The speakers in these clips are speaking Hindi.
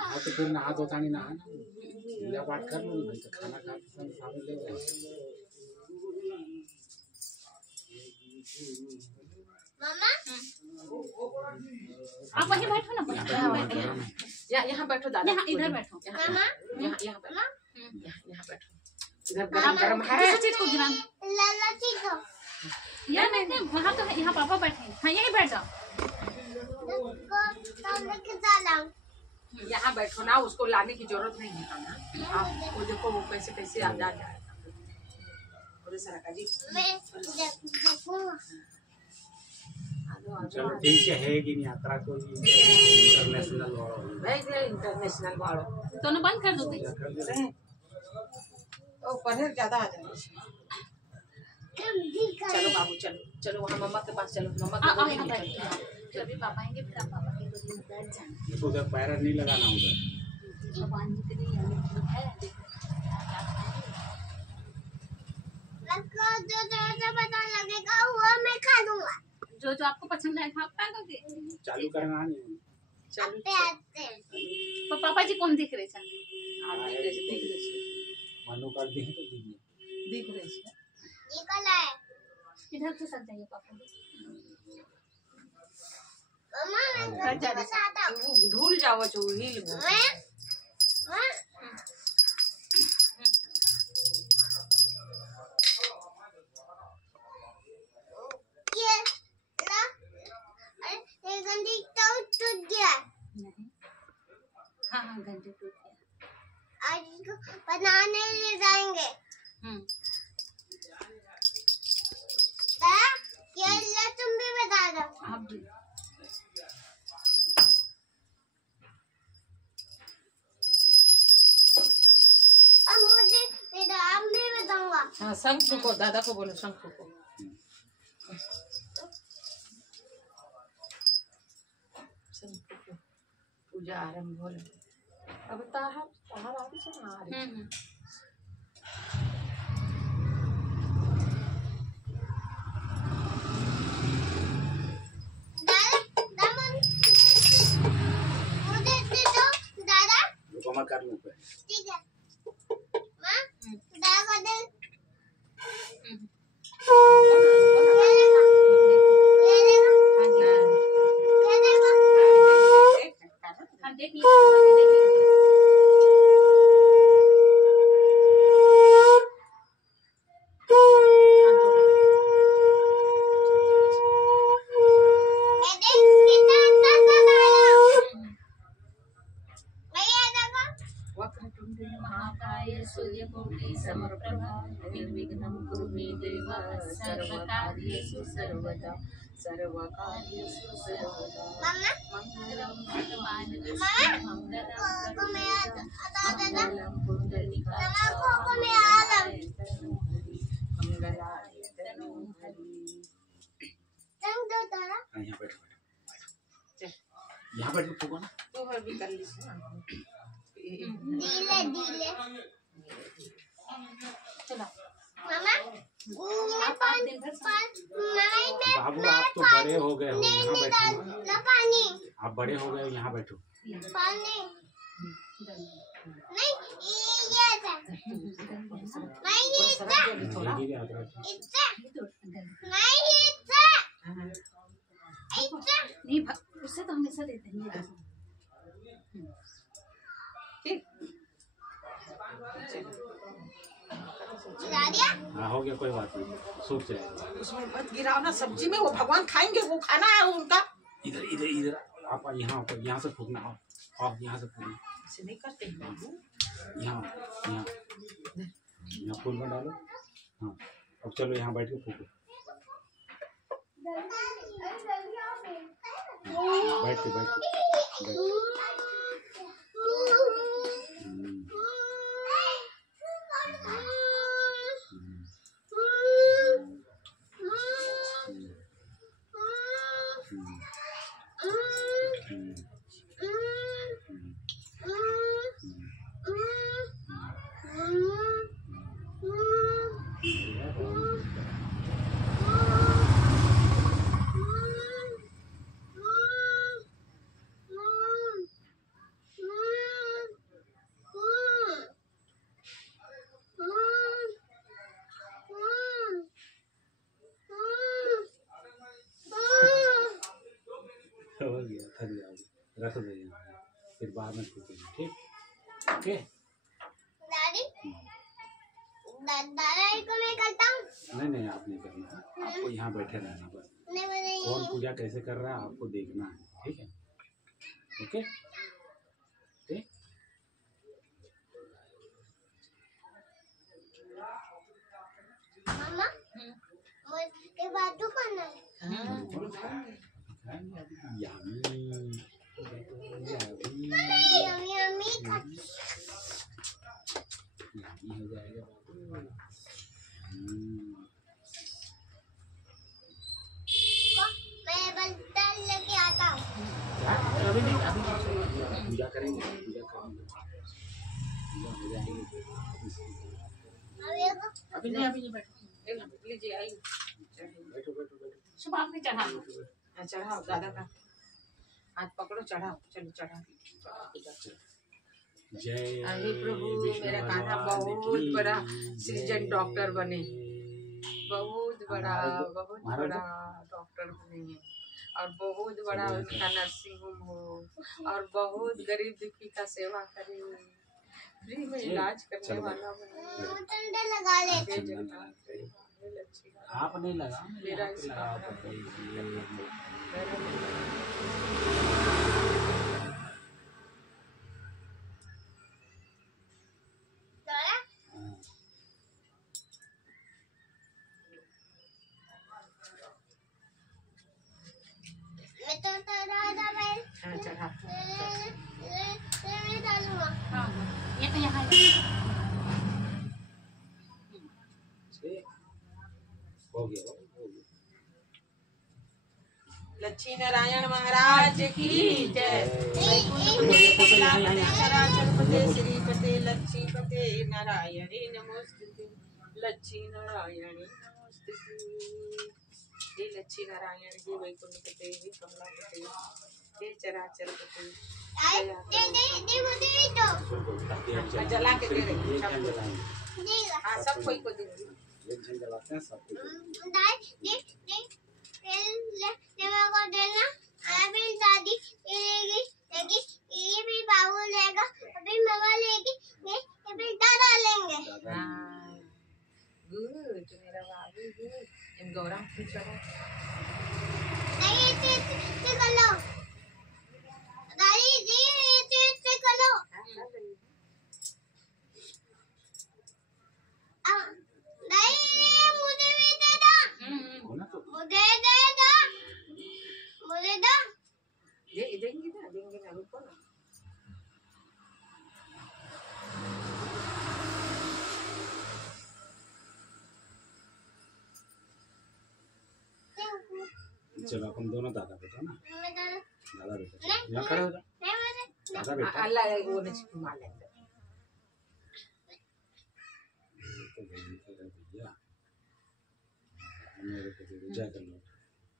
हाँ तो फिर नहा धोता नहीं नहा पूजा पाठ कर लो भाई तो खाना खा के सामने ले जाए। मामा आप वहीं बैठो ना, यहाँ बैठो दादा, यहाँ इधर बैठो, मामा यहाँ बैठो, यहाँ बैठो, इधर मामा, गरम है। किसी चीज को गिरा लाला चीज़ यार नहीं वहाँ तो है, यहाँ पापा बैठे हैं। हाँ यहीं बैठ जाओ। यहाँ बैठो ना, उसको लाने की जरूरत नहीं है ना। हाँ वो देखो वो कैसे कैसे आ जाएगा। चलो ठीक है कि नहीं यात्रा को इंटरनेशनल वालों इंटरनेशनल वालों दोनों बंद कर दो तो परहेज ज्यादा आ जाएगा। चलो बाबू चलो, चलो वहाँ मम्मा के पास चलो, मम्मा के पास फिर अभी पापा आएंगे, फिर आप पापा के गोदी में बैठ जाना। उधर पैर नहीं लगाना उधर भगवान जी के लिए है पता लगेगा वो मैं खा लूंगा। जो जो आपको पसंद है आप खा लोगे। चालू करना नहीं चलो तो पापा जी कौन दिख रहे थे? मनु कर दी तो दीजिए दिख रहे हैं निकल आए इधर से सक जाइए पापा। मम्मा मैं बताता हूँ। वो ढूल जाओ जो हिल वो ये गंदी टूट गया। हाँ हाँ घंटे टूट गया। आज इसको बनाने ले जाएंगे। ये तुम भी बता दो। आप भी अब मुझे आप भी बताऊंगा। हाँ शंख को दादा को बोलो, शंख को पूजा आरंभ हो रही। अब ताहा ताहा आ रही है ना आ रही। मैं कर लूँ ठीक है माँ दादा को दे सूर्यकोटि समप्रभा निर्विघ्नं कुरु मे देव सर्वकार्येषु सर्वदा सर्वकार्येषु सर्वदा मंगलं भगवान् मंगलं पुंडरीकाक्षं मंगलाय तनो हरि। यहाँ बैठ के ना तो हर भी कर ली डीले डीले चलो मामा बाबू आप तो बड़े हो गए हो, यहाँ बैठो। पानी आप बड़े हो गए, यहाँ बैठो। पानी नहीं ये नहीं उससे तो हमेशा देते हैं। हाँ हो गया, कोई बात नहीं, सूख जाएगा। उसमें मत गिराओ ना, सब्जी में वो भगवान खाएंगे, वो खाना है उनका। इधर इधर इधर आप यहाँ से फूकना, आओ यहाँ से फूकना। ऐसे नहीं करते हैं बाबू। यहाँ यहाँ यहाँ फूल में डालो। हाँ अब चलो यहाँ बैठ के फूको। बैठ के बैठ रख दो यहाँ, फिर बाद में फूकेंगे, ठीक? ओके? दादी दादाजी को मैं करता हूँ। नहीं आप नहीं करना है, आपको यहाँ बैठे रहना बस। नहीं कौन पूजा कैसे कर रहा है आपको देखना है, ठीक है? ओके? ठीक? मामा मुझे बातू करना है। यम्मी यम्मी हो जाएगा मैं बर्तन लेके आता हूँ। अभी नहीं पूजा करेंगे, पूजा हो जाएगी। अभी अभी नहीं बैठो। लीजिए आइए, बैठो बैठो बैठो। सुबह आपने चढ़ा लो। चढ़ाओ दादा का हाथ पकड़ो, चढ़ाओ, चलो चढ़ाओ। जय अरे प्रभु, विष्णु मेरा कान्हा भगवान बहुत की बड़ा जय। सृजन डॉक्टर बने, बहुत बड़ा महाराज डॉक्टर बने हैं, और बहुत बड़ा उनका नर्सिंग होम हो, और बहुत गरीब दुखी का सेवा करे, फ्री में इलाज करने वाला बने। ठंडा लगा ले। चंदन लगा के। आप नहीं लगा, मेरा आप इसका लगाओ बड़ा तो मैं तो चढ़ा मैं डालूंगा। हाँ ये तो यहाँ हो गया। लक्ष्मी नारायण महाराज की जय। श्रीपते लक्ष्मीपते नारायणे नमोस्तुते, लक्ष्मी नारायणे नमोस्तुते। हे लक्ष्मी नारायण, हे वैकुंठपते, हे कमलापते, हे चराचरपते, दे मुझे तो जला के दे रही एक जन जलाएंगे, देगा। हाँ सब कोई को देंगे। एक जन जलाते हैं सबको। दादी दे ले मेरे को देना। अभी दादी लेगी लेगी, ये भी बाबू लेगा, अभी मम्मा लेगी, मैं अभी दादा लेंगे। गुड, मेरा बाबू गुड। इन गौरव की चढ़ो। नहीं इसे कर लो दादी जी, इसे कर लो। नहीं मुझे भी दे दो, हो ना तो मुझे दे दो, मुझे दो। देंगे ना रुको ना। चलो अपन दोनों दादा बेटा ना, मैं दादा दादा बेटा यहाँ खड़े हो जाओ। नहीं मुझे दादा बेटा अल्लाह वो नहीं घुमा लेंगे। तो भैया मेरे को दे दो। जय कर लो,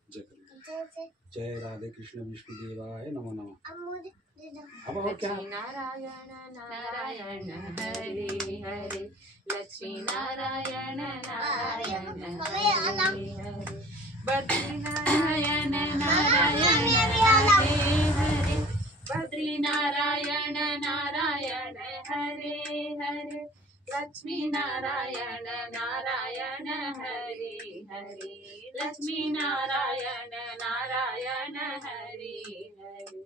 जय कर लो। जैसे जय राधे कृष्ण विष्णु देवाय नमो नमः। अब मुझे दे दो। अब और क्या? लक्ष्मी नारायण नारायण हरे हरे, लक्ष्मी नारायण नारायण हरे हरे, बद्री नारायण नारायण हरे हरे, बद्री नारायण नारायण हरे हरे, लक्ष्मी नारायण नारायण हरे हरे, लक्ष्मी नारायण नारायण हरे हरे।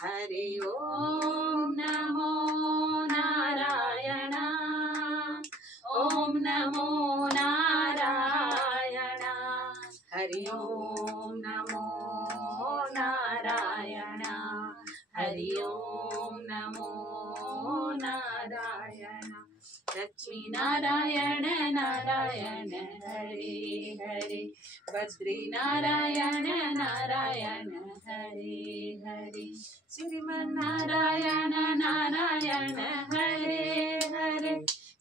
हरि ओम नमो नारायण, ओम नमो नारायण, हरि ओम नमो नारायण, हरि ओम नमो नारायण। लक्ष्मी नारायण नारायण हरे हरे, बद्री नारायण नारायण हरे हरे, श्रीमन्नारायण नारायण हरे हरे,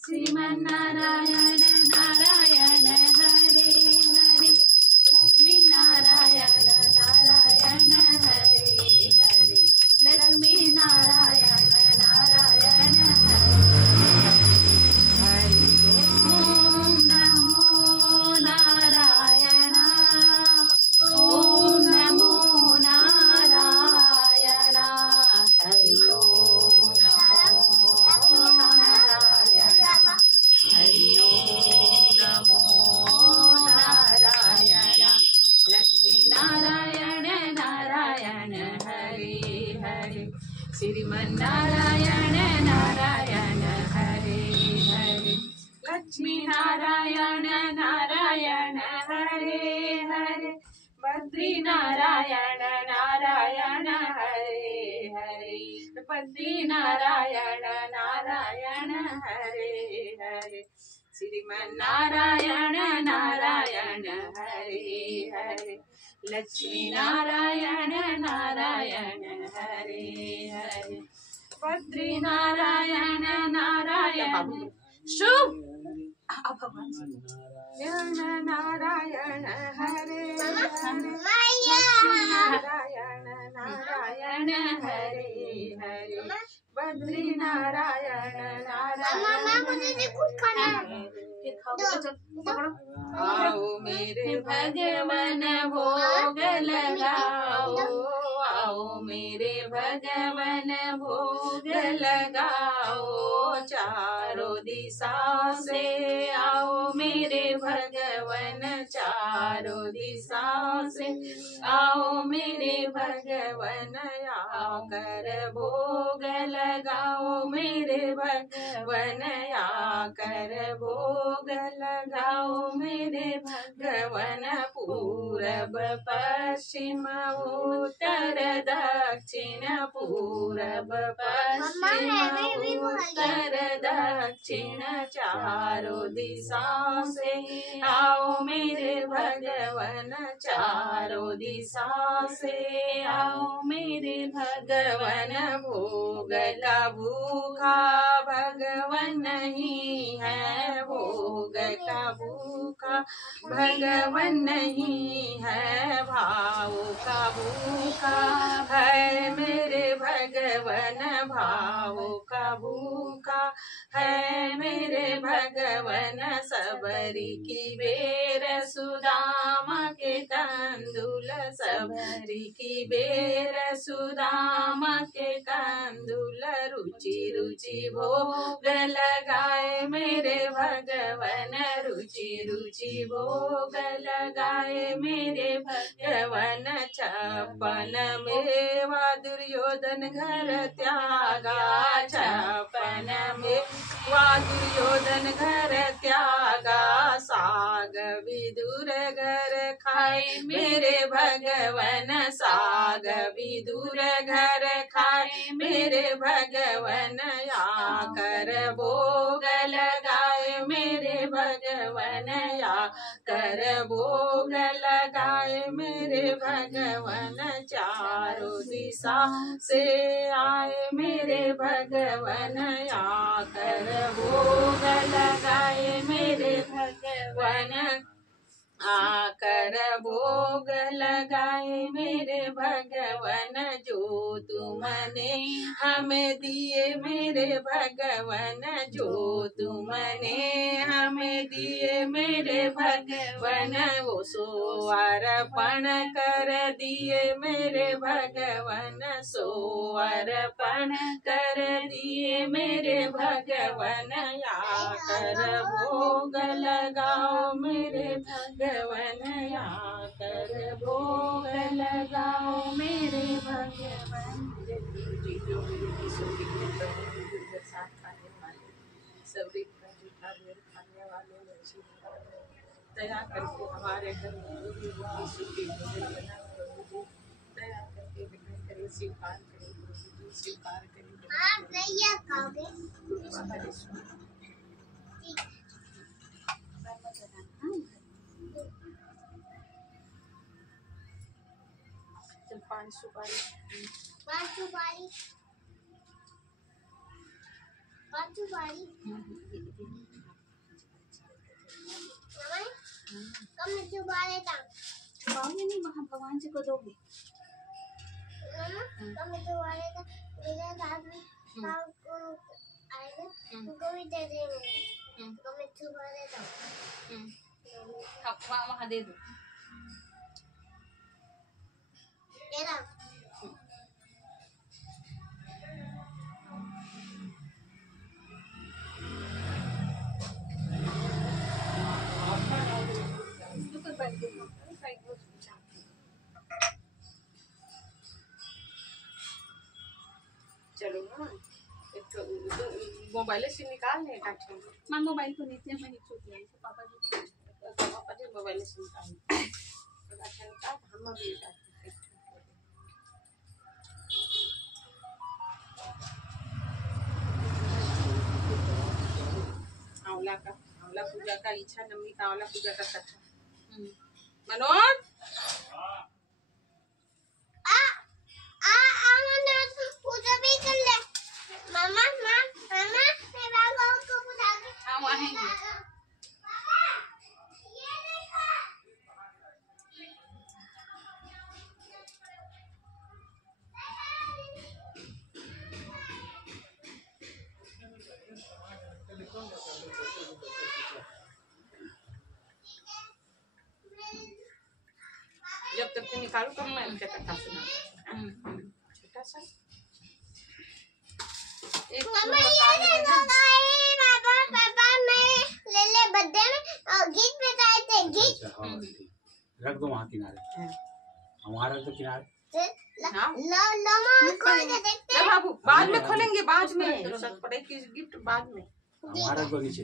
श्रीमन्नारायण नारायण हरे हरे, लक्ष्मी नारायण नारायण हरे हरे, लक्ष्मी नारायण नारायण हरे ओम नमो नारायण, ओम नमो नारायण, नारायण नारायण हरे हरे लक्ष्मी नारायण नारायण हरे हरे बद्री नारायण नारायण हरे हरे बद्री नारायण नारायण हरे हरे श्रीमन नारायण नारायण हरे हरे लक्ष्मी नारायण नारायण हरे हरे बद्री नारायण नारायण शुभ भगवान नारायण हरे हरे लक्ष्मी नारायण नारायण हरे हरे बद्री नारायण मम्मा मुझे नारायण कुछ खाना है। फिर खाओगे तो चल पकड़ो। आओ मेरे भगवन भोग लगाओ आओ मेरे भगवन भोग लगाओ चारों दिशा से आओ मेरे भगवन चारों दिशा से आओ मेरे भगवन आकर भोग लगाओ मेरे भगवन आकर भोग लगाओ मेरे भगवन पूरब पश्चिम उत्तर दक्षिण पूरब पश्चिम उत्तर दक्षिण चारों दिशा से आओ मेरे भगवन चारों दिशा से आओ मेरे भगवन भोग का भूखा भगवन नहीं है भोग का भूखा भगवन नहीं है भाव का भूखा है मेरे भगवन भाव का भूखा है मेरे भगवन सबरी की बेर सुदामा के कंदुल सबरी की बेर सुदामा के कंदुल रुचि रुचि भोग लगाए मेरे भगवन रुचि रुचि भोग लगाए मेरे भगवन छप्पन मेवा दुर्योधन घर त्यागा छप्पन मेवा दुर्योधन घर त्यागा साग विदुर घर खाए मेरे भगवन साग विदुर घर खाए मेरे भगवन आकर भोग लगाए मेरे भगवन आकर भोग लगाए मेरे भगवन चारों दिशा से आए मेरे भगवन आकर भोग लगाए मेरे भगवन आकर भोग लगाए मेरे भगवन जो तुमने हमें दिए मेरे भगवन जो तुमने हमें दिए मेरे भगवन वो सो अर्पण कर दिए मेरे भगवन सो अर्पण कर दिए मेरे भगवन आकर भोग लगाओ मेरे भगवन आकर भोग लगाओ मेरे भगवन जो मेरे किशोरी के प्रभु साथ खाने वाले सबरी का जूठा मेरे खाने वाले लक्ष्मी दया करके हमारे घर में जो भी किशोरी भोजन बना प्रभु जी दया करके ग्रहण करे स्वीकार करे प्रभु जी स्वीकार करे आप नहीं खाओगे। चल 5 सुपारी पाँच सुपारी कम सुपारी था छुपाओगे नहीं वहाँ भगवान जी को दोगे। कम सुपारी था मेरे साथ में आपको आएगा उनको भी दे देंगे कम सुपारी था वहाँ दे दो। तेरा चलो ना तो मोबाइल से निकाल ले काटे मां मोबाइल तो नीचे में ही छूट गई तो पापा जी पापा जी मोबाइल से निकाल अच्छा निकाल हम भी आंवला पूजा का इच्छा नमी का आंवला पूजा का कथा मनोज मैंने पूजा भी कर ले मामा मामा मैं बाबा को बुला के हम आएंगे जब तक से निकालू तब मैं उनसे कथा सुना छोटा सा एक मम्मा ये देखो पापा मैं ले बर्थडे में और गीत बजाए थे गीत अच्छा, हाँ, ठीक। रख दो वहाँ किनारे, वहाँ रख दो किनारे। लो मां खोल के देखते ले बाबू बाद में खोलेंगे बाद में सब पड़े की गिफ्ट बाद में वहाँ रख दो नीचे।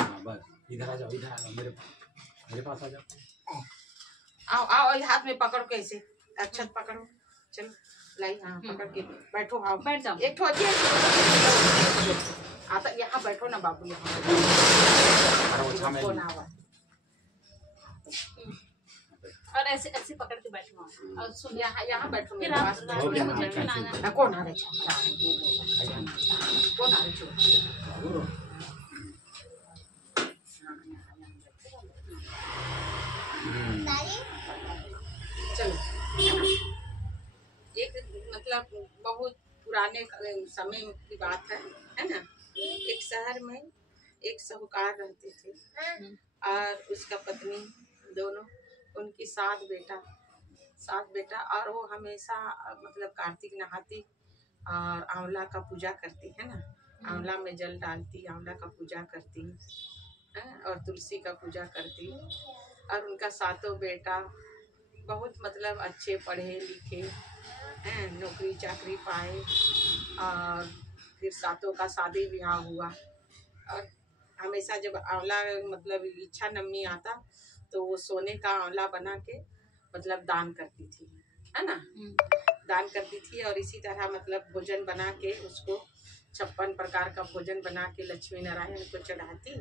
हाँ बस इधर आ जाओ, इधर आ जाओ, मेरे पास आ जाओ। आओ आओ ये हाथ में पकड़ो कैसे अच्छत पकड़ो चलो लाई हाँ पकड़ के बैठो आओ बैठ जाओ एक ठो आता यहाँ बैठो ना बाबू यहाँ फोन आवा और ऐसे ऐसे पकड़ के बैठो और सुन यहाँ बैठो फिर मेरे आप पास हो गया, मुझे हाँ, खिलाना कौन आ रहे कौन आ रहे चलो एक मतलब बहुत पुराने समय की बात है ना। एक शहर में एक साहूकार रहते थे और उसका पत्नी दोनों उनकी सात बेटा और वो हमेशा मतलब कार्तिक नहाती और आंवला का पूजा करती है ना। आंवला में जल डालती, आंवला का पूजा करती और तुलसी का पूजा करती और उनका सातों बेटा बहुत मतलब अच्छे पढ़े लिखे नौकरी चाकरी पाए और फिर सातों का शादी ब्याह हुआ। और हमेशा जब आंवला मतलब इच्छा नवमी आता तो वो सोने का आंवला बना के मतलब दान करती थी है ना। दान करती थी और इसी तरह मतलब भोजन बना के उसको 56 प्रकार का भोजन बना के लक्ष्मी नारायण को चढ़ाती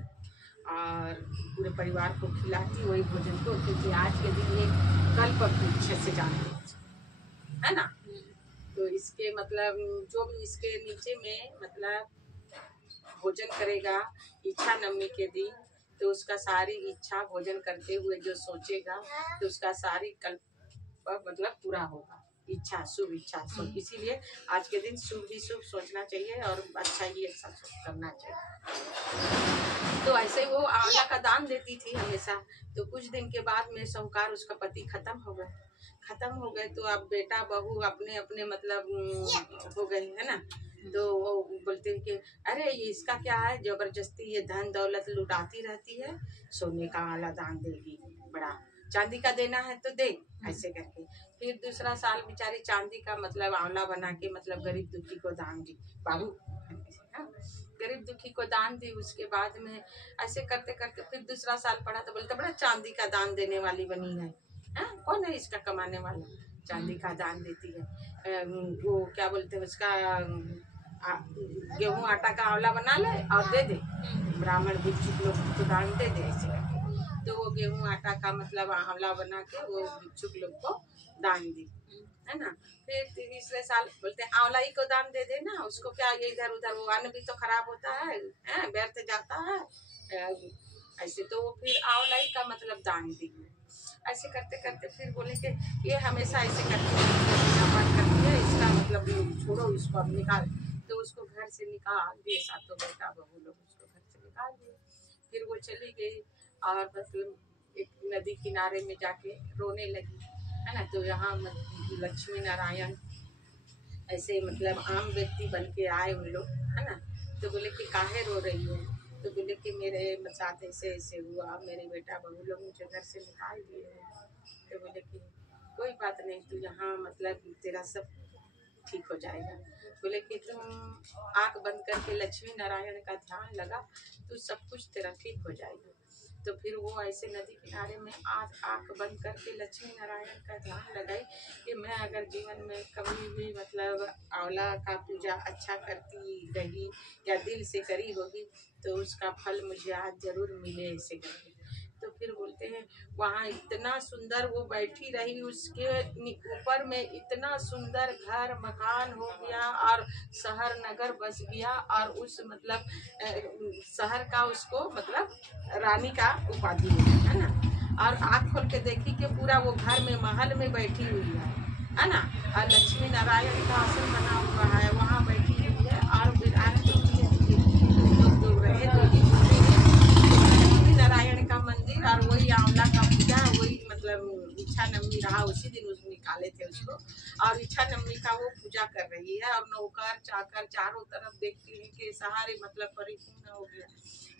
और पूरे परिवार को खिलाती वही भोजन को, क्योंकि आज के दिन ये कल्प अच्छे से जानते है ना। तो इसके मतलब जो भी इसके नीचे में मतलब भोजन करेगा इच्छा नवमी के दिन तो उसका सारी इच्छा भोजन करते हुए जो सोचेगा तो उसका सारी कल्प मतलब पूरा होगा। इच्छा शुभ इच्छा शुभ, इसीलिए आज के दिन शुभ ही शुभ सोचना चाहिए और अच्छा ही अच्छा करना चाहिए। तो ऐसे वो आंवला का दान देती थी हमेशा। तो कुछ दिन के बाद में साहूकार उसका पति खत्म हो गए तो अब बेटा बहू अपने अपने मतलब हो गए है ना। तो वो बोलते हैं कि अरे ये इसका क्या है, जबरदस्ती ये धन दौलत लुटाती रहती है, सोने का आंवला दान देगी, बड़ा चांदी का देना है तो दे ऐसे करके। फिर दूसरा साल बेचारी चांदी का मतलब आंवला बना के मतलब गरीब दुखी को दान दी बाबू, गरीब दुखी को दान दी। उसके बाद में ऐसे करते करते फिर दूसरा साल पड़ा तो बोलते बड़ा चांदी का दान देने वाली बनी है, कौन है इसका कमाने वाला, चांदी का दान देती है। वो क्या बोलते हैं उसका गेहूं आटा का आंवला बना ले और दे दे, ब्राह्मण भिक्षुक लोग को दान दे दे ऐसे करके। तो वो गेहूं आटा का मतलब आंवला बना के वो भिक्षुक लोग को दान दी है ना। फिर तीसरे साल बोलते हैं आंवला ही को दान दे देना, उसको क्या ये इधर उधर वो अन्न भी तो खराब होता है व्यर्थ जाता है ऐसे। तो फिर आंवला ही का मतलब दान दी। ऐसे करते करते फिर बोले कि ये हमेशा ऐसे करती है, इसका मतलब छोड़ो, इसको अब निकाल। तो उसको घर से निकाल दिए, सातों बेटा बहू लोग उसको घर से निकाल दिए। फिर वो चली गई और मतलब एक नदी किनारे में जाके रोने लगी है ना। तो यहाँ लक्ष्मी नारायण ऐसे मतलब आम व्यक्ति बन के आए उन लोग है ना। तो बोले कि काहे रो रही है, तो बोले कि मेरे साथ ऐसे ऐसे हुआ, मेरे बेटा बहू लोग मुझे घर से निकाल दिए हैं। तो बोले कि कोई बात नहीं, तू यहाँ मतलब तेरा सब ठीक हो जाएगा। बोले कि तुम आंख बंद करके लक्ष्मी नारायण का ध्यान लगा तो सब कुछ तेरा ठीक हो जाएगा। तो फिर वो ऐसे नदी किनारे में आज आंख बंद करके लक्ष्मी नारायण का ध्यान लगाई कि मैं अगर जीवन में कभी भी मतलब आंवला का पूजा अच्छा करती रही या दिल से करी होगी तो उसका फल मुझे आज जरूर मिले ऐसे करके। तो फिर बोलते हैं वहाँ इतना सुंदर वो बैठी रही, उसके ऊपर में इतना सुंदर घर मकान हो गया और शहर नगर बस गया और उस मतलब शहर का उसको मतलब रानी का उपाधि है ना। और आँख खोल के देखी कि पूरा वो घर में महल में बैठी हुई है ना। और लक्ष्मी नारायण का आसन बना हुआ है, वहाँ बैठी हुई है। और फिर आँख लोग रहे तो लक्ष्मी नारायण का मंदिर और वही आंवला का पूजा, वही मतलब इच्छा नवमी रहा उसी दिन उस निकाले थे उसको। और इच्छा नवमी का वो पूजा कर रही है और नौकर चाकर चारों तरफ देखती है कि सहारे मतलब परिपूर्ण हो गया।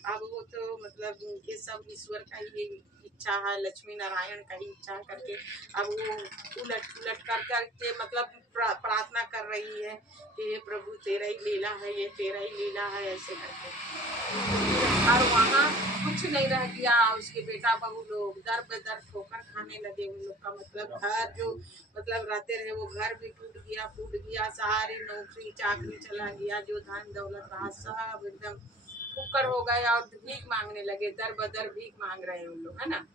अब वो तो मतलब ये सब ईश्वर का ही इच्छा है, लक्ष्मी नारायण का ही इच्छा करके अब वो उलट उलट कर करके मतलब प्रार्थना कर रही है कि हे प्रभु तेरा ही लीला है, ये तेरा ही लीला है ऐसे करके। और वहाँ कुछ नहीं रह गया, उसके बेटा बहू लोग दर पे दर ठोकर खाने लगे। उन लोग का मतलब घर जो मतलब रहते रहे वो घर भी टूट गया, सारी नौकरी चाकरी चला गया, जो धन दौलत रहा सब एकदम फुक्कर हो गए और भीख मांगने लगे, दर बदर भीख मांग रहे हैं उन लोग है ना।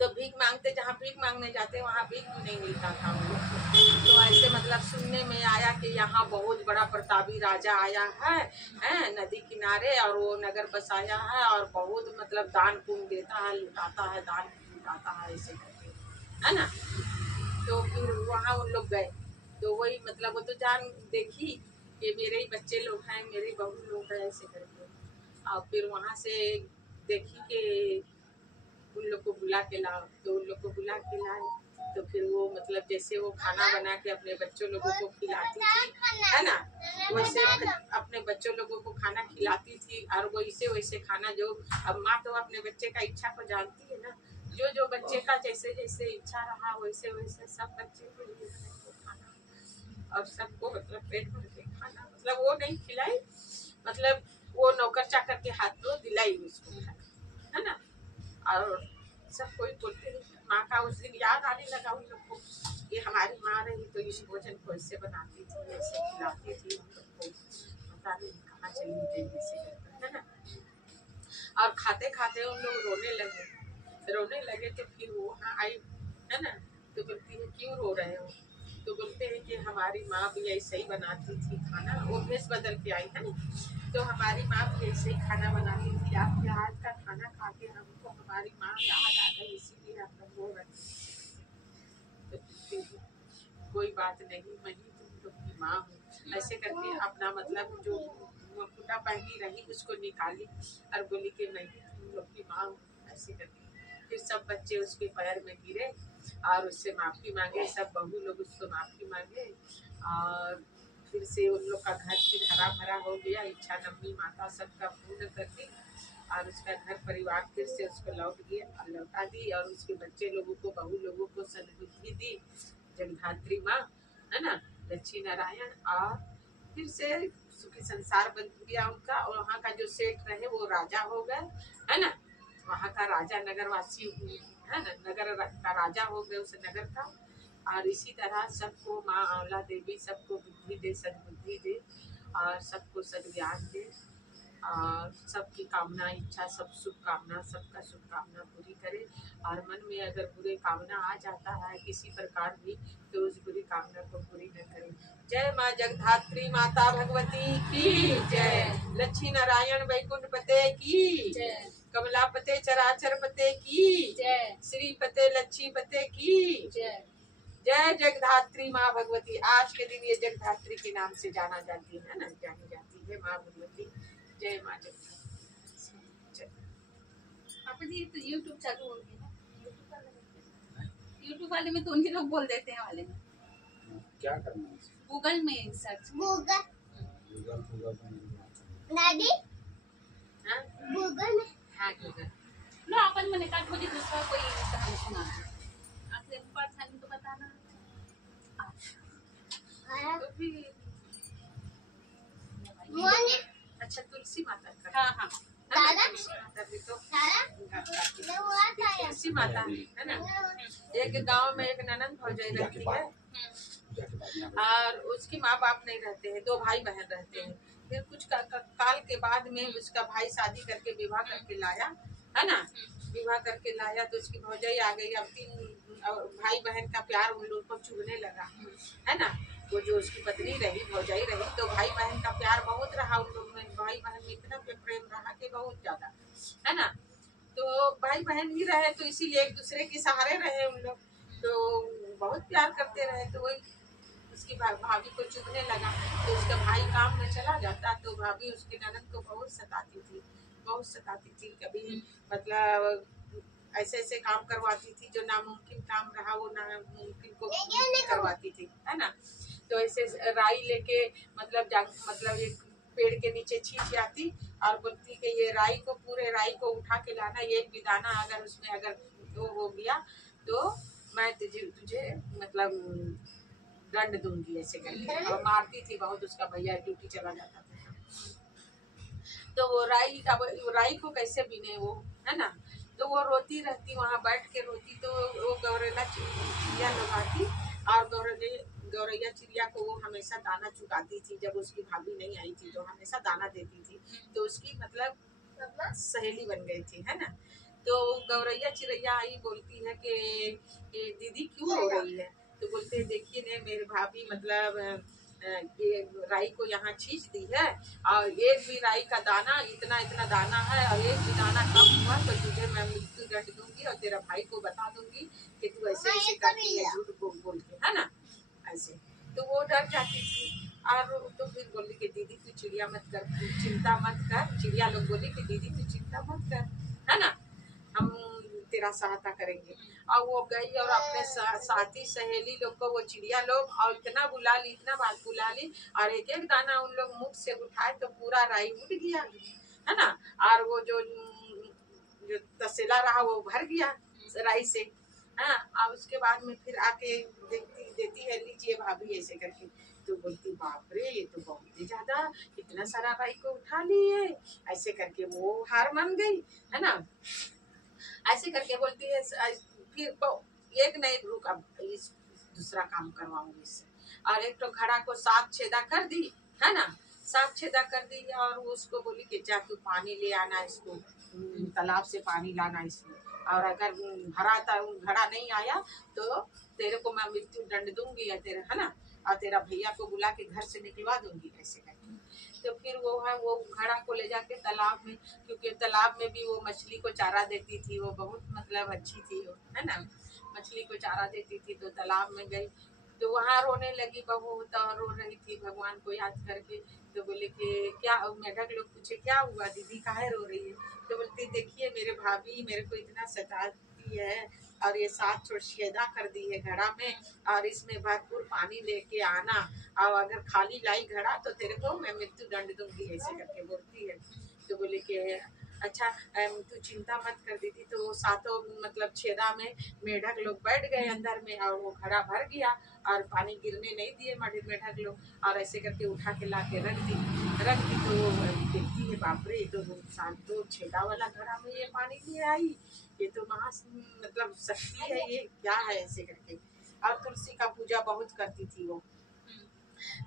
तो भीख मांगते, जहाँ भीख मांगने जाते वहाँ भीख भी नहीं मिलता था उन लोग को। तो ऐसे मतलब सुनने में आया कि यहाँ बहुत बड़ा प्रतापी राजा आया है नदी किनारे और वो नगर बसाया है और बहुत मतलब दान पुण्य देता है, लुटाता है, दान लुटाता है ऐसे करके है ना। तो फिर वहाँ उन लोग गए तो वही मतलब वो तो जान देखी कि मेरे ही बच्चे लोग हैं, मेरे बहू लोग हैं ऐसे करके। और फिर वहाँ से देखी कि उन लोग को बुला के लाओ, तो उन लोग को बुला के लाए। तो फिर वो मतलब जैसे वो खाना बना के अपने बच्चों लोगों को खिलाती थी है ना, वैसे अपने बच्चों लोगों को खाना खिलाती थी। और वैसे वैसे खाना जो अब माँ तो अपने बच्चे का इच्छा को जानती है ना, जो जो बच्चे का जैसे जैसे इच्छा रहा वैसे वैसे सब बच्चे के लिए खाना और सबको मतलब पेट भर के खाना, मतलब वो नहीं खिलाई, मतलब वो नौकर चाकर के हाथ में दिलाई उसको है ना। और सब कोई बोलते हैं माँ का उस दिन याद आने लगा उन लोग को कि हमारी माँ रही तो इस भोजन को ऐसे बनाती थी, ऐसे खिलाती थी हम लोग को, पता नहीं कहाँ चली गई ऐसे है ना। और खाते खाते उन लोग रोने लगे। तो फिर वो वहाँ आई है ना, तो बोलती है क्यों रो रहे हो, तो बोलते हैं कि हमारी माँ भी ऐसे ही बनाती थी खाना, वो भेष बदल के आई है ना, तो हमारी माँ भी ऐसे ही खाना बनाती थी, आपके हाथ का खाना खा के हमको हमारी माँ याद आ गई इसीलिए हम लोग रो रहे। तो कोई बात नहीं, मैं ही तुम लोग की माँ हूँ ऐसे करके अपना मतलब जो मुकुटा पहनी रही उसको निकाली और बोली कि मैं ही तुम लोग की माँ हूँ ऐसे करके। फिर सब बच्चे उसके पैर में गिरे और उससे माफी मांगे, सब बहू लोग उसको माफी मांगे। और फिर से उन लोग का घर फिर हरा भरा हो गया, इच्छा नवमी माता सबका पूर्ण कर दी और उसका घर परिवार फिर से उसको लौटा दी और उसके बच्चे लोगों को बहू लोगों को सद्बुद्धि दी जगधात्री माँ है ना, लक्ष्मी नारायण। और फिर से सुखी संसार बन गया उनका। और वहाँ का जो सेठ रहे वो राजा हो गए है ना, वहाँ का राजा नगरवासी है ना, नगर का राजा हो गए उस नगर का। और इसी तरह सबको माँ आंवला देवी सबको बुद्धि दे, सद्बुद्धि दे और सबको सद्ज्ञान दे और सबकी कामना इच्छा सब शुभकामना सबका शुभकामना पूरी करे। और मन में अगर बुरे कामना आ जाता है किसी प्रकार भी तो उस बुरी कामना को पूरी न करे। जय माँ जगधात्री माता भगवती की जय, लक्ष्मी नारायण वैकुंठ पते की जय, कमला पते चराचर पते की जय, श्री पते लक्ष्मी पते की जय। जय जगधात्री माँ भगवती। आज के दिन ये जगधात्री के नाम से जाना जाती है ना, जानी जाती है माँ भगवती। जय माँ जगधात्री। पापा जी तो YouTube चालू हो गया ना, YouTube वाले में तो उनके लोग बोल देते हैं वाले में क्या करना है गूगल में सर्च गूगल दादी गूगल में हाँ गूगल लो अपन मैंने कहा मुझे दूसरा कोई कहानी सुनाना है, आपने पाठ तो बताना। तो फिर माता का हाँ हाँ दादा तभी तो दादा गाती मैं हुआ था यार तुलसी माता है ना। एक गांव में एक ननंद भौजाई रहती है जाके बाद में और उसके माँ बाप नहीं रहते हैं, 2 भाई बहन रहते हैं। फिर कुछ काल के बाद में उसका भाई शादी करके विवाह करके लाया है ना। विवाह करके लाया तो उसकी भौजाई आ गई। अब 3 भाई बहन का प्यार उन लोग को चुभने लगा है ना। वो जो उसकी पत्नी रही भौजाई रही तो भाई बहन का प्यार बहुत रहा उन लोग में। भाई बहन में इतना प्रेम रहा कि बहुत ज्यादा है ना। तो भाई बहन ही रहे तो इसीलिए एक दूसरे के सहारे रहे उन लोग, तो बहुत प्यार करते रहे। तो वही उसकी भाभी को चुभने लगा तो उसका भाई काम में चला जाता तो भाभी उसके ननद को बहुत सताती थी। कभी मतलब ऐसे ऐसे काम करवाती थी जो नामुमकिन काम रहा वो नामुमकिन को करवाती थी है ना। तो ऐसे राई लेके मतलब एक पेड़ के नीचे छींच जाती और बोलती कि ये राई को पूरे राई को उठा के लाना, एक भी दाना अगर उसमें अगर वो हो गया तो मैं तुझे मतलब दंड दूंगी ऐसे करके। और मारती थी बहुत। उसका भैया ड्यूटी चला जाता था तो वो राई को कैसे बीने वो है ना। तो वो रोती रहती वहां बैठ के रोती। तो वो गौरेला चिड़िया लोग आती और गौरैया चिड़िया को वो हमेशा दाना चुकाती थी। जब उसकी भाभी नहीं आई थी तो हमेशा दाना देती थी। तो उसकी मतलब सहेली बन गई थी है ना। तो गौरैया चिड़ैया आई बोलती है कि दीदी क्यों रो रही है। तो बोलते हैं देखिए ने मेरी भाभी मतलब ये राई को यहाँ छींच दी है और एक भी राई का दाना इतना दाना है और एक भी दाना कम हुआ तो तुझे मैं मृत्यु दंड दूंगी और तेरा भाई को बता दूंगी कि तू ऐसे ऐसे करती है झूठ बोल के है ना ऐसे। तो वो डर जाती थी और तो फिर बोली कि दीदी तू चिड़िया मत कर, चिंता मत कर। चिड़िया लोग बोली कि दीदी तू चिंता मत कर है ना, हम तेरा सहायता करेंगे। और वो गई और अपने साथी सहेली लोग को वो चिड़िया लोग और इतना बुला ली और एक एक दाना उन लोग मुख से उठाए तो पूरा राई उठ गया है ना। और वो जो तसेला रहा वो भर गया राई से हाँ। और उसके बाद में फिर आके देती है लीजिए भाभी ऐसे करके। तो बोलती बाप रे ये तो बहुत ही ज्यादा इतना सारा राई को उठा लिए ऐसे करके। वो हार मान गई है ना। ऐसे करके बोलती है फिर तो एक नहीं रुक अब इस दूसरा काम करवाऊंगी इससे। और एक तो घड़ा को 7 छेदा कर दी है ना। 7 छेदा कर दी और उसको बोली कि जा तू पानी ले आना इसको तालाब से पानी लाना इसमें। और अगर घड़ा नहीं आया तो तेरे को मैं मृत्यु दंड दूंगी या तेरे है ना और तेरा भैया को बुला के घर से निकलवा दूंगी ऐसे करके। तो फिर वो है वो घड़ा को ले जाके तालाब में, क्योंकि तालाब में भी वो मछली को चारा देती थी। वो बहुत मतलब अच्छी थी वो है ना। मछली को चारा देती थी। तो तालाब में गई तो वहाँ रोने लगी बहुत और रो रही थी भगवान को याद करके। तो बोले कि क्या मेढक लोग पूछे क्या हुआ दीदी काहे रो रही है। तो बोलती देखिए मेरे भाभी मेरे को इतना सताती है और ये 7 छेदा कर दी है घड़ा में और इसमें भरपूर पानी लेके आना और अगर खाली लाई घड़ा तो तेरे को मैं मृत्यु दंड दूंगी ऐसे करके बोलती है। तो बोले कि अच्छा तू चिंता मत कर दीदी। तो वो 7 मतलब छेदा में मेढक लोग बैठ गए अंदर में और वो घड़ा भर गया और पानी गिरने नहीं दिए मेढक लोग और ऐसे करके उठा के ला के रख दी। तो वो देखती है बाप रे ये तो छेदा वाला घड़ा में ये पानी ले आई, ये तो महा मतलब शक्ति है ये क्या है ऐसे करके। और तुलसी का पूजा बहुत करती थी वो।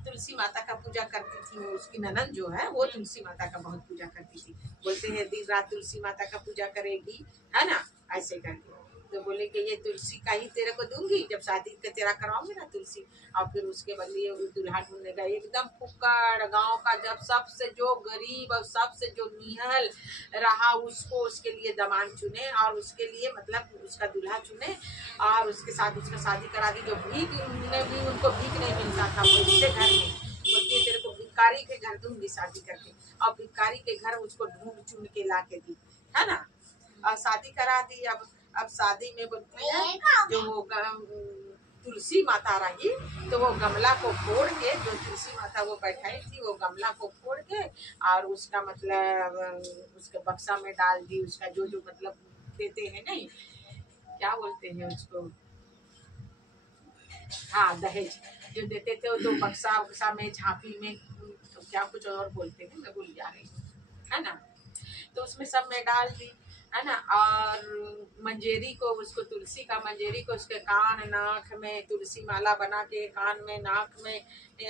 तुलसी माता का पूजा करती थी वो। उसकी ननद जो है वो तुलसी माता का बहुत पूजा करती थी। बोलते हैं दिन रात तुलसी माता का पूजा करेगी है ना ऐसे करके। तो बोले कि ये तुलसी का ही तेरे को दूंगी जब शादी का तेरा कराऊंगी ना तुलसी। और फिर उसके बदले दूल्हा ढूंढने गए एकदम फुक्कड़ गांव का। जब सबसे जो गरीब और सबसे जो निहल रहा उसको उसके लिए दमान चुने और उसके लिए मतलब उसका दूल्हा चुने और उसके साथ उसका शादी करा दी। जो भीख में भी उनको भीख नहीं मिलता था उसके घर में। बोलती तेरे को भिखारी के घर दूंगी शादी करके और भिखारी के घर उसको ढूंढ चुन के ला के दी है ना। और शादी करा दी। अब शादी में बोलती है जो वो तुलसी माता रही तो वो गमला को फोड़ के जो तुलसी माता वो बैठाई थी वो गमला को फोड़ के और उसका मतलब उसके बक्सा में डाल दी। उसका जो मतलब देते हैं नहीं क्या बोलते हैं उसको हाँ दहेज जो देते थे तो बक्सा उक्सा में झांपी में तो क्या कुछ और बोलते हैं मैं भूल जा रही हूँ है ना। तो उसमें सब मैं डाल दी, है ना। और मंजेरी को, उसको तुलसी का मंजेरी को उसके कान नाक में तुलसी माला बना के कान में नाक में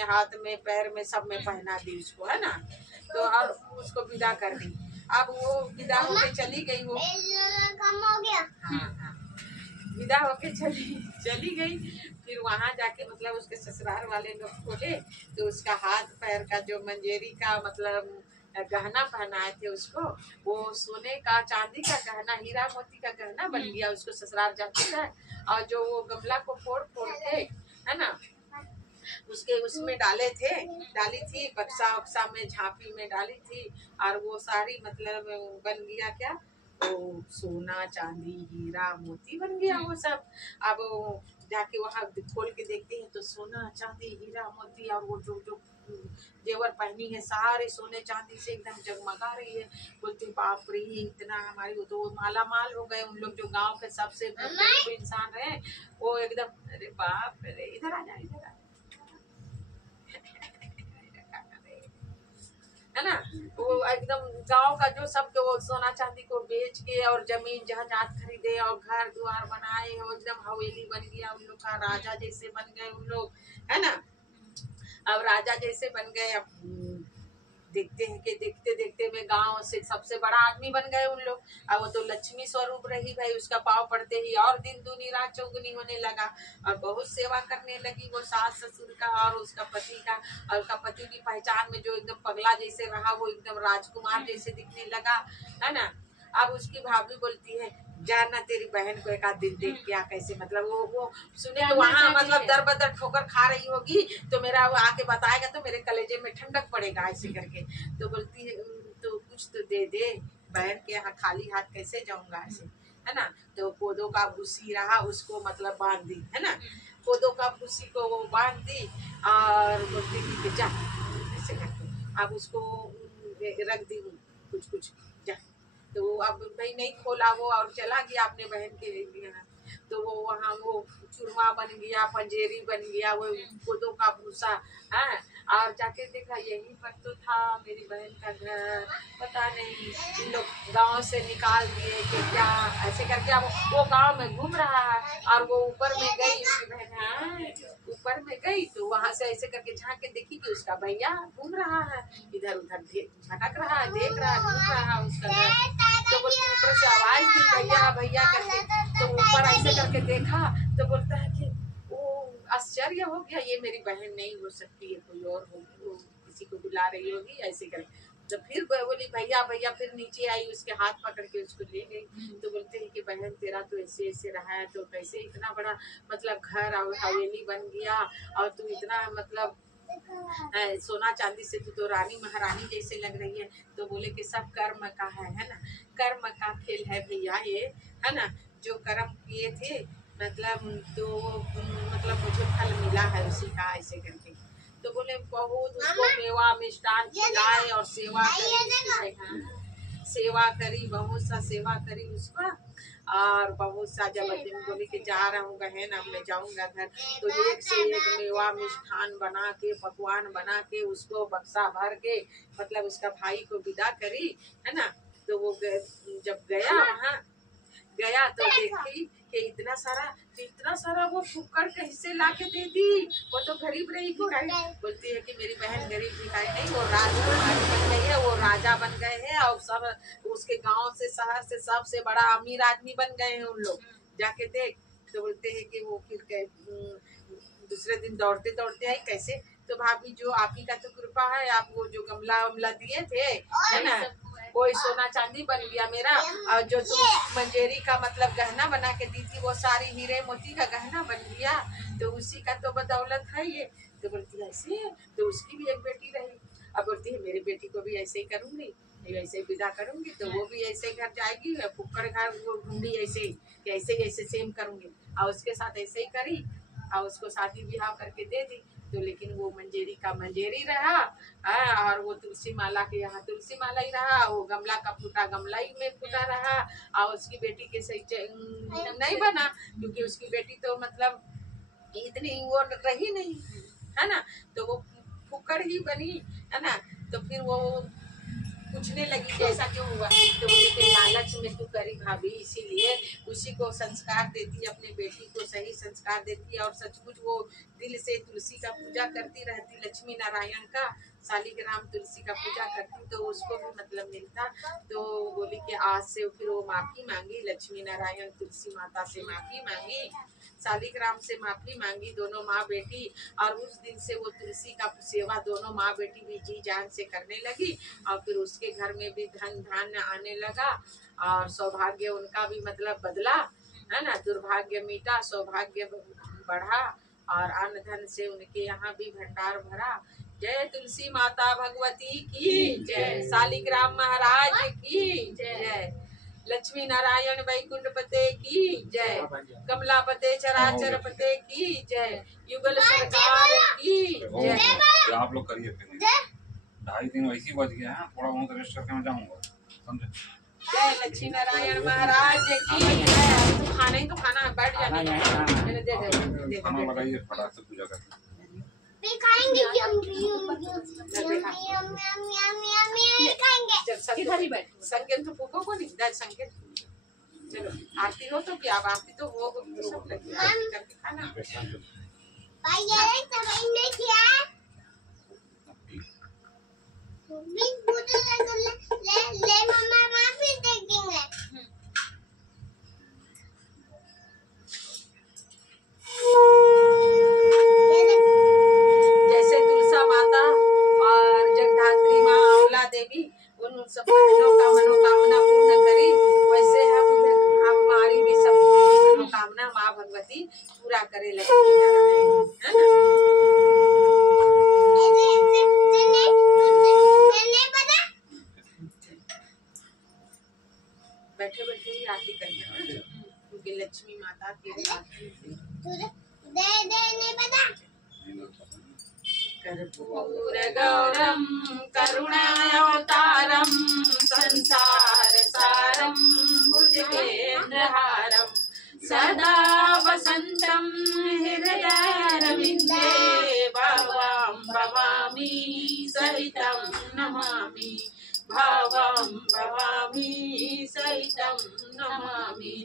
हाथ में पैर में सब में पहना दी उसको, है ना। तो और उसको विदा कर दी। अब वो विदा होके चली गई, वो कम हो गया। हाँ, विदा होके चली गई। फिर वहां जाके मतलब उसके ससुराल वाले लोग खोले तो उसका हाथ पैर का जो मंजेरी का मतलब गहना पहनाए थे उसको, वो सोने का चांदी का गहना हीरा मोती का गहना बन गया उसको ससुराल जाते थे। और जो वो गमला को फोड़ फोड़ के, है ना, उसके उसमें डाली थी बक्सा वक्सा में झांपी में डाली थी। और वो सारी मतलब बन गया क्या, वो सोना चांदी हीरा मोती बन गया वो सब। अब जाके वहाँ खोल के देखते हैं तो सोना चांदी हीरा मोती और वो जो जो जेवर पहनी है सारे सोने चांदी से एकदम जगमगा रही है। बोलती बाप रे इतना हमारी, वो तो माला माल हो गए उन लोग जो गांव के सबसे इंसान रहे वो एकदम। अरे बाप रे, इधर आ जा इधर आ, है ना। वो एकदम गांव का जो सब जो सोना चांदी को बेच के और जमीन जायदाद खरीदे और घर द्वार बनाए और एकदम हवेली बन गया उन लोग का, राजा जैसे बन गए उन लोग, है ना। अब राजा जैसे बन गए। अब देखते हैं कि देखते देखते में गांव से सबसे बड़ा आदमी बन गए उन लोग। अब वो तो लक्ष्मी स्वरूप रही भाई, उसका पाव पड़ते ही और दिन दूनी रात चौगुनी होने लगा। और बहुत सेवा करने लगी वो सास ससुर का और उसका पति का। और उसका पति की पहचान में जो एकदम पगला जैसे रहा वो एकदम राजकुमार जैसे दिखने लगा, है ना। अब उसकी भाभी बोलती है जाना तेरी बहन को एक आध दिन देख के आ कैसे, मतलब वो सुने तो वहाँ मतलब दर बदर ठोकर खा रही होगी तो मेरा वो आके बताएगा तो मेरे कलेजे में ठंडक पड़ेगा ऐसे करके। तो बोलती है तो कुछ तो दे दे, बहन के यहाँ खाली हाथ कैसे जाऊंगा ऐसे, है ना। तो कोदो का भूसी रहा उसको मतलब बांध दी, है ना। कोदो का भूसी को वो बांध दी और बोलती थी कि जा ऐसे करके अब उसको रख दी कुछ कुछ जा। तो अब भाई नहीं खोला वो और चला गया अपने बहन के यहाँ। तो वो वहाँ वो चूरमा बन गया, पंजेरी बन गया, वो कोदो का भूसा है। और जाके देखा यहीं पर तो था मेरी बहन का घर, पता नहीं इन लोग गांव से निकाल दिए कि क्या ऐसे करके। अब वो गांव में घूम रहा है और वो ऊपर में गई उसकी बहन ऊपर में गई तो वहां से ऐसे करके झांक के देखी कि उसका भैया घूम रहा है इधर उधर भटक रहा है, देख रहा है, घूम रहा है उसका घर। तो बोलती ऊपर से आवाज दी भैया भैया करके। तो ऊपर ऐसे करके देखा तो बोलता है कि वो आश्चर्य हो गया, ये मेरी बहन नहीं हो सकती है, कोई और होगी, वो किसी को बुला रही होगी ऐसे करके। तो फिर बोली भैया भैया, फिर नीचे आई उसके हाथ पकड़ के उसको ले गई। तो बोलते हैं कि बहन तेरा तो ऐसे ऐसे रहा है तो कैसे इतना बड़ा मतलब घर और हवेली बन गया और तू इतना मतलब सोना चांदी से तू तो रानी महारानी जैसे लग रही है। तो बोले कि सब कर्म का है ना, कर्म का खेल है भैया ये, है ना। जो कर्म किए थे मतलब तो मतलब मुझे फल मिला है उसी का ऐसे करके। तो बोले बहुत उसको मेवा मिष्ठान खिलाए और सेवा करी, सेवा करी बहुत सा सेवा करी उसका। और बहुत सा जब बोली कि जा रहा हूँ बहन अब मैं जाऊंगा घर, तो एक से एक मेवा मिष्ठान बना के पकवान बना के उसको बक्सा भर के मतलब उसका भाई को विदा करी, है ना। तो वो जब गया वहाँ गया तो देखी कि इतना सारा वो फुक्कड़ कैसे ला के दे दी। वो तो गरीब रही भिखारी, बोलती है कि मेरी बहन गरीब भिखारी नहीं, वो राजकुमारी बन गई है, वो राजा बन गए हैं और सब उसके गांव से शहर से सबसे बड़ा अमीर आदमी बन गए हैं उन लोग। जाके देख। तो बोलते हैं कि वो फिर दूसरे दिन दौड़ते दौड़ते आई कैसे। तो भाभी जो आप ही का तो कृपा है, आप वो जो गमला वमला दिए थे है ना कोई सोना चांदी बन गया मेरा। और जो तुम मंजेरी का मतलब गहना बना के दी थी वो सारी हीरे मोती का गहना बन गया। तो उसी का तो बदौलत है ये। तो बोलती है ऐसे तो उसकी भी एक बेटी रही। अब बोलती है मेरी बेटी को भी ऐसे ही करूंगी, ऐसे विदा करूंगी तो वो भी ऐसे घर जाएगी, फुक्कड़ घर वो ढूंढी ऐसे कि ऐसे सेम करूंगी। और उसके साथ ऐसे ही करी और उसको शादी ब्याह करके दे दी। तो लेकिन वो मंजेरी का मंजेरी रहा और वो तुलसी माला के यहाँ तुलसी माला ही रहा, वो गमला का फूटा गमला ही में फूटा रहा। और उसकी बेटी के सही नहीं बना क्योंकि उसकी बेटी तो मतलब इतनी वो रही नहीं, है ना। तो वो फुकड़ ही बनी, है ना। तो फिर वो पूछने लगी कैसा क्यों हुआ, तो बोली कि लालच में तू करी भाभी, इसीलिए उसी को संस्कार देती, अपने बेटी को सही संस्कार देती है। और सचमुच वो दिल से तुलसी का पूजा करती रहती, लक्ष्मी नारायण का शालिग्राम तुलसी का पूजा करती, तो उसको भी मतलब मिलता। तो बोली कि आज से फिर वो माफी मांगी, लक्ष्मी नारायण तुलसी माता से माफी मांगी, शालिग्राम से माफी मांगी, दोनों माँ बेटी। और उस दिन से वो तुलसी का सेवा दोनों माँ बेटी भी जी जान से करने लगी। और फिर उसके घर में भी धन धान्य आने लगा और सौभाग्य उनका भी मतलब बदला, है ना, दुर्भाग्य मिटा, सौभाग्य बढ़ा और अन्न धन से उनके यहाँ भी भंडार भरा। जय तुलसी माता भगवती की जय, शालिग्राम महाराज की जय, लक्ष्मी नारायण वैकुंठ पते की जय, कमला पते चराचर पते की जय, युगल सरकार की जय। आप लोग करिए फिर 2:30 वैसे बज गया है, थोड़ा बहुत रेस्ट करके मैं जाऊंगा, समझे। जय लक्ष्मी नारायण महाराज की जय। तो खाना ही तो खाना है, बैठ जाना, दे खाना लगाइए, फटाक से पूजा करके खाएंगे किधर ही बैठ। संकेत तो फूको को नहीं दाल संकेत। चलो आरती हो तो क्या, आरती तो हो तो सब लगी आरती करके खाना। भाई ये सब ने किया भी पूजा ले मम्मा माफी देंगे। जैसे तुलसा माता और जगधात्री माँ अमला देवी उन सब बहनों का मनोकामना पूर्ण करी, वैसे हमारी भी सब मनोकामना माँ भगवती पूरा करे लक्ष्मी नारायण, है ना। बैठे बैठे ही आरती करिए, क्योंकि लक्ष्मी माता की आरती कर्पूरगौरं करुणावतारं संसार सारं भुजगेन्द्रहारं सदा वसन्तं हृदयारविन्दे भावां भवामि सहितं नमामि, भावां भवामि सहितं नमामि।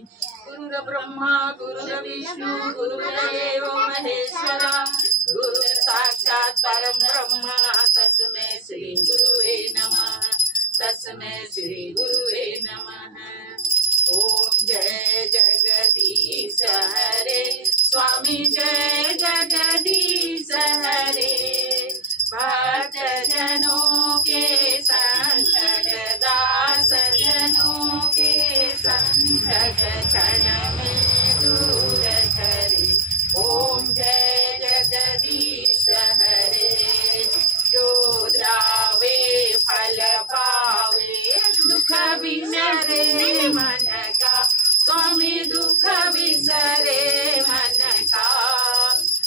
गुरुर्ब्रह्मा गुरुर्विष्णु गुरुर्देवो महेश्वरा, गुरु साक्षात् परम ब्रह्म तस्मै श्री गुरुवे नमः, तस्मै श्री गुरुवे नमः। ओम जय जगदीश हरे स्वामी, जय जगदीश हरे, भक्त जनों के संकट दास जनों के संकट क्षण में दूर करे। ओम जय जगदीश हरे, जो द्रावे फल पावे दुख बिसरे मन का, स्वामी दुख बिसरे मन का,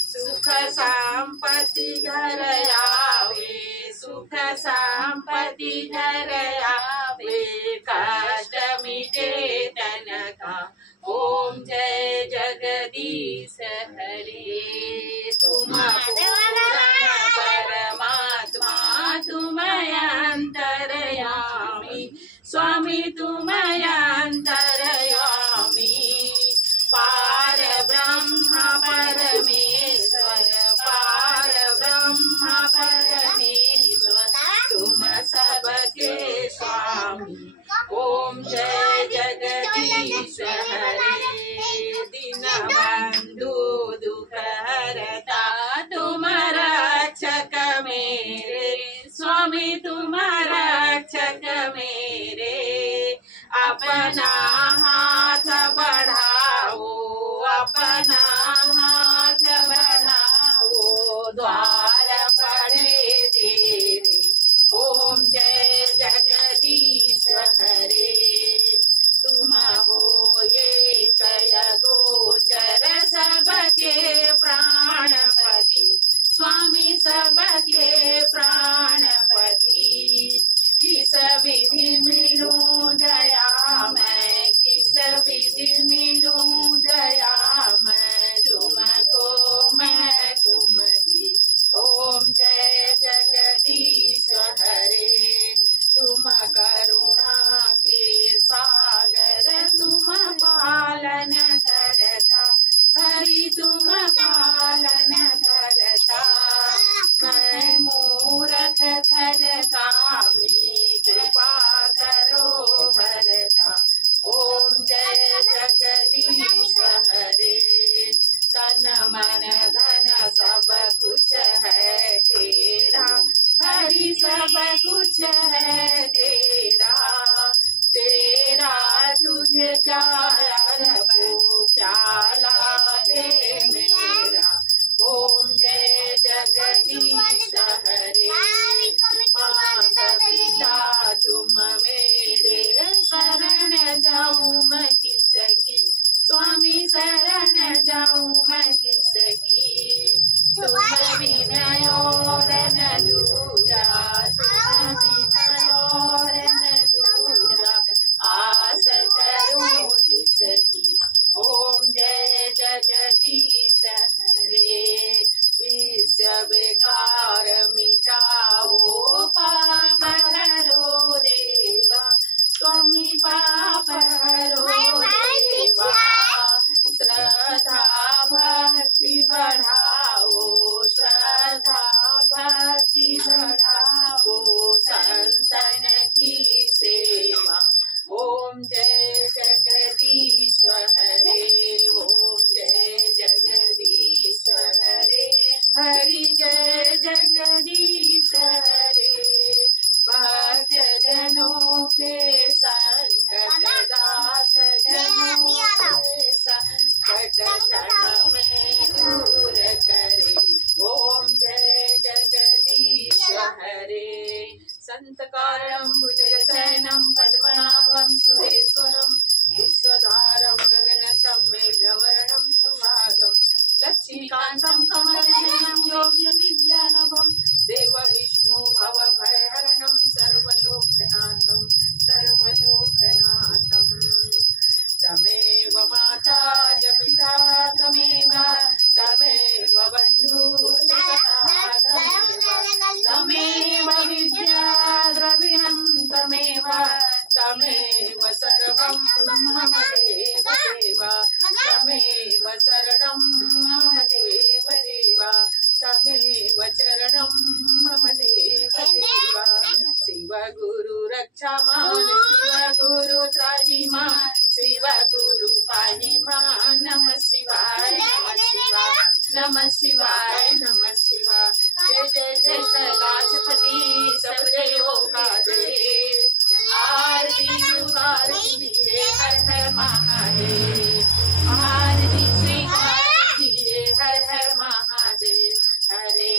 सुख संपत्ति घर आवे, सुख संपत्ति घर आवे, कष्ट मिटे तन का। ओम जय जगदीश हरे, तुम परमात्मा तुम अंतर्यामी, स्वामी तुम अंतर्यामी, पार ब्रह्म परमेश्वर, पार ब्रह्म परमेश्वर, तुम सबके स्वामी। ओम जय जगदीश हरे, दीन बंधु दुख हरता तुम रक्षक मेरे, स्वामी तुम रक्षक मेरे, अपना हाथ बढ़ाओ, अपना हाथ बढ़ाओ, द्वार पड़े तेरे। ओम जय जगदीश हरे, तुम हो ये कया गोचर सबके प्राणपति, स्वामी सबके प्राणपति। किस विधि मिलूं दया मैं, किस विधि मिलूं दया मैं, शुभाकारं भुजगशयनं पद्मनाभं सुरेश्वरं विश्वधारं गगनसम्मेघवर्णं सुभागं लक्ष्मीकान्तं कमलनयनं योग्यविद्यानभं देवविष्णु भवभयहरणं सर्वलोकनाथं तमेव माता च पिता तमेव बन्धु तमेव विद्या द्रविणं तमेव सर्वं मम देव तमेव शरणं मम देव तमेव चरणं मम देव शिव गुरु रक्षामान शिव गुरु त्राहिमान् शिव गुरु पाहिमान् नमः शिवाय नमः शिवाय नमः शिवाय जय जय जय कैलाशपति सब देवों का देव आरती दिए हर हर महादेव आरती दिए हर हर महादेव हरे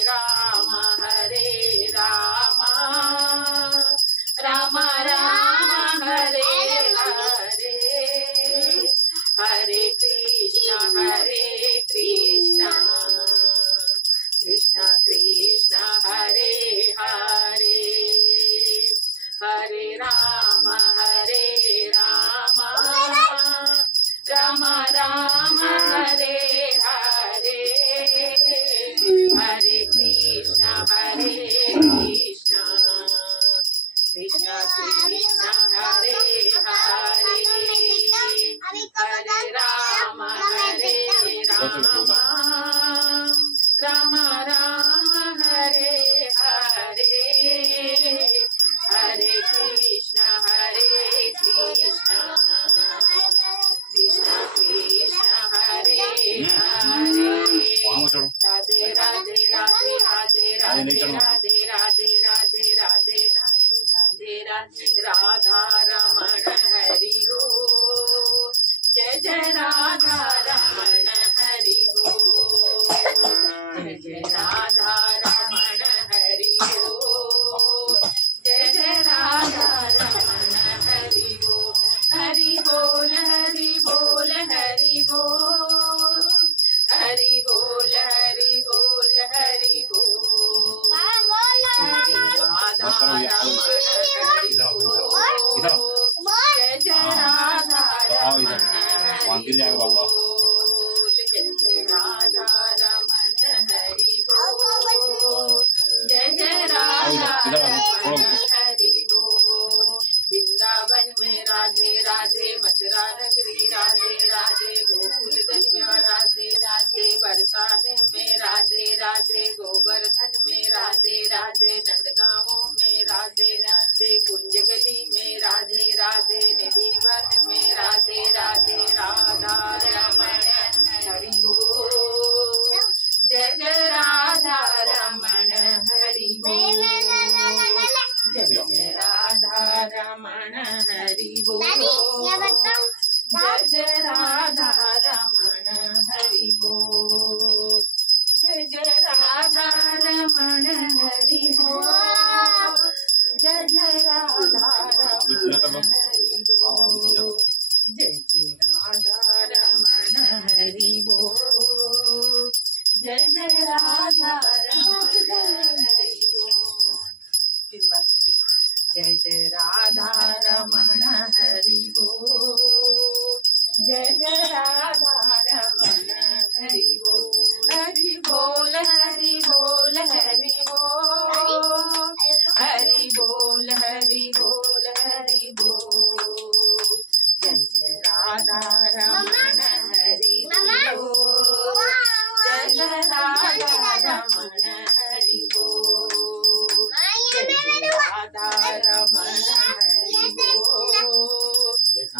राम राम राम हरे हरे हरे कृष्ण कृष्ण कृष्ण हरे हरे हरे राम राम राम हरे हरे हरे कृष्ण कृष्ण कृष्ण हरे हरे हरे राम राम राम हरे हरे हरे कृष्ण कृष्ण कृष्ण हरे हरे राधे राधे राधे राधे राधे राधे राधे राधे राधे राधे राधे राधा रमण हरि गो जय जय राधा रमण हरि गो जय जय राधा रमण हरि गो जय जय राधा रमण हरि गो हरि बोल हरि बोल हरि बोल हरि बोल हरि बोल हरि बोल हरि राधा रमण हरि बोल जय जय राधा रमण हरि बोल जय जय राधा रमण हरि बोल जय जय राधा रमण हरि बोल वृंदावन में राधे राधे मथुरा नगरी राधे राधे गोकुल गलिया राधे राधे बरसाने में राधे राधे गोवर्धन में राधे राधे नंदगांवों में राधे राधे कुंज गली में राधे राधे निधि वन में राधे राधे राधा रमण हरि बोल जय जय राधा रमण हरि बोल जय जय राधा रमण हरि बोल जय जय राधा रमण हरि बोल जय जय राधा रमण हरि बोल जय जय राधा रमण हरि बोल जय जय राधा रमण हरि बोल जय जय राधा रमण हरि बोल जय जय राधा रमण हरि बोल जय जय राधा रमण हरि बोल हरि बोल हरि बोल हरि बोल हरि बोल हरि बोल हरि बोल जय जय राधा रमण हरि बोल जय जय राधा रमण हरि बोल जय जय राधा रमण हरि बोल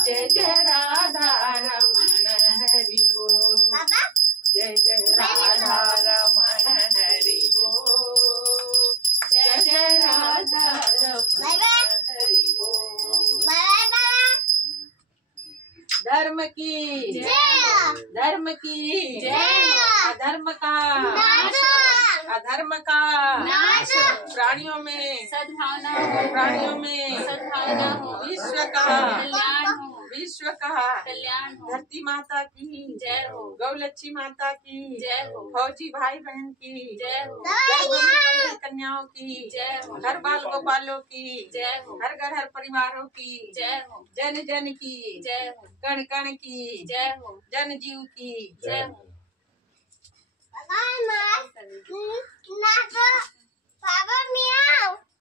जय जय राधा रमण हरि बोल जय जय राधा रमण हरि बोल जय जय राधा रमण हरि बोल धर्म की जय। धर्म की जय। अधर्म का अधर्म का प्राणियों में सद्भावना हो, प्राणियों में सद्भावना हो, विश्व का कल्याण हो, विश्व का कल्याण हो, धरती माता की जय हो, गौलक्ष्मी माता की जय हो, फौजी भाई बहन की जय हो, गर्भ में पल रही कन्याओं की जय हो, हर बाल गोपालों की जय हो, हर घर हर परिवारों की जय हो, जन जन की जय हो, कण कण की जय हो, जन जीव की जय हो। Mama, Nako, Papa Meow.